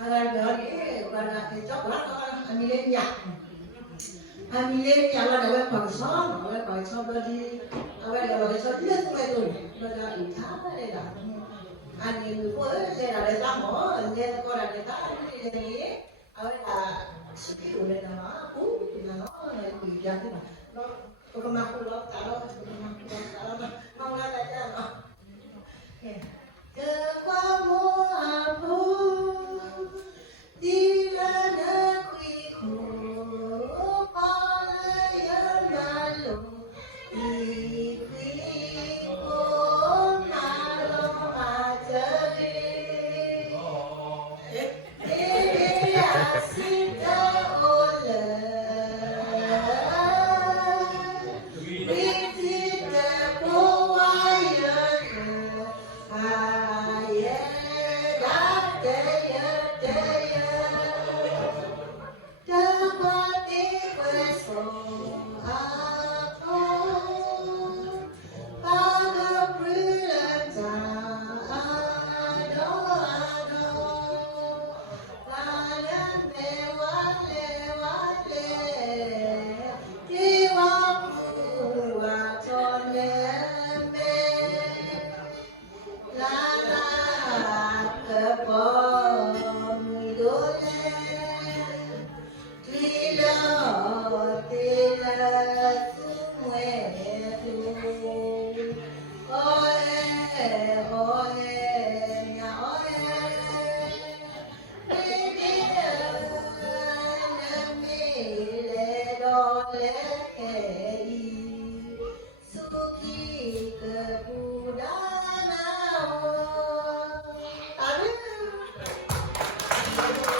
Rồi là cái chốc lát đó anh lên nhạc anh lên nhạc là để còn sót rồi đi bây giờ là sót tiếp về rồi bây giờ ít tháng đây là anh người với đây là để ta mỏ anh nghe coi là để ta đi đây bây là skill này là nó cú là nó bị ra thế nào nó tôi mặc nó cả nó mong là để cho nó qua mùa thu đi ra nơi quê khổ bao lời mà lù đi quê khổ mà lo mà chơi để xin ta ôn lời vì chỉ để cô ai Thank you.